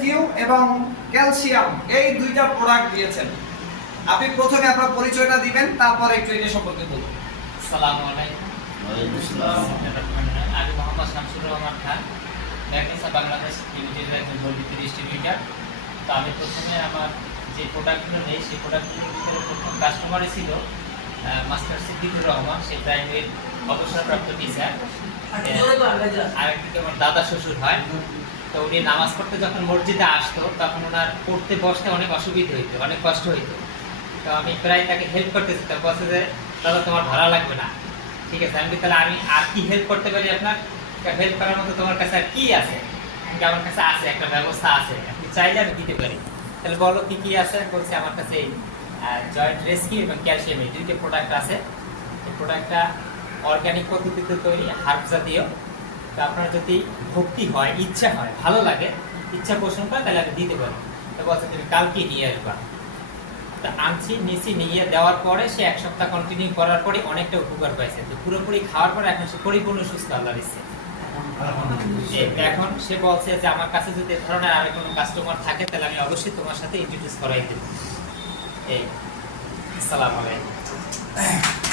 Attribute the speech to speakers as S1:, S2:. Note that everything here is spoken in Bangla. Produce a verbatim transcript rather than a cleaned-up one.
S1: রেস্কিউ এবং ক্যালসিয়াম এই দুইটা প্রোডাক্ট দিয়েছেন। আপনি প্রথমে আপনার পরিচয়টা দিবেন, তারপর একটু এটা সম্পর্কে বলুন।
S2: আসসালামু আলাইকুম। আমি মোহাম্মদ শামসুর রহমান খান, ম্যাগনেসা বাংলাদেশ লিমিটেডের একজন গর্বিত ডিস্ট্রিবিউটার। তো আমি প্রথমে আমার যে প্রোডাক্টগুলো নেই সেই প্রোডাক্টগুলোর ভিতরে প্রথম কাস্টমারই ছিল মাস্টার সিদ্দিকুর রহমান, সেই প্রাইমারির অবসরপ্রাপ্ত টিচার। আরেকদিকে আমার দাদা শ্বশুর হয়। তো উনি নামাজ পড়তে যখন মসজিদে আসতো তখন ওনার পড়তে বসতে অনেক অসুবিধা হইতো, অনেক কষ্ট হইতো। তো আমি প্রায় তাকে হেল্প করতে চেতাম, বলছে যে দাদা তোমার ভাড়া লাগবে না, ঠিক আছে। আমি তাহলে আমি আর কি হেল্প করতে পারি, আপনার হেল্প করার মতো তোমার কাছে আর কি আছে? আমার কাছে আছে, একটা ব্যবস্থা আছে, আপনি চাইলে আমি দিতে পারি। তাহলে বলো কি কি আছে? বলছে আমার কাছে এই জয়েন্ট রেস্কিউ এবং ক্যালসিয়াম এই দুইটা প্রোডাক্ট আছে। এই প্রোডাক্টটা অর্গানিক পদ্ধতিতে তৈরি, হার্ব জাতীয়। তো আপনার যদি ভক্তি হয়, ইচ্ছা হয়, ভালো লাগে, ইচ্ছা পোষণ করে, তাহলে আমি দিতে পারি। তো বলছে তুমি কালকে নিয়ে আসবা। তা আনছি, নিচি নিয়ে দেওয়ার পরে সে এক সপ্তাহ কন্টিনিউ করার পরে অনেকটা উপকার পাইছে। তো পুরোপুরি খাওয়ার পরে এখন সে পরিপূর্ণ সুস্থ, আল্লাহর ইচ্ছে। এখন সে বলছে যে আমার কাছে যদি এ ধরনের আর কোনো কাস্টমার থাকে তাহলে আমি অবশ্যই তোমার সাথে ইন্ট্রোডিউস করাই দেব। এই আসসালামু আলাইকুম।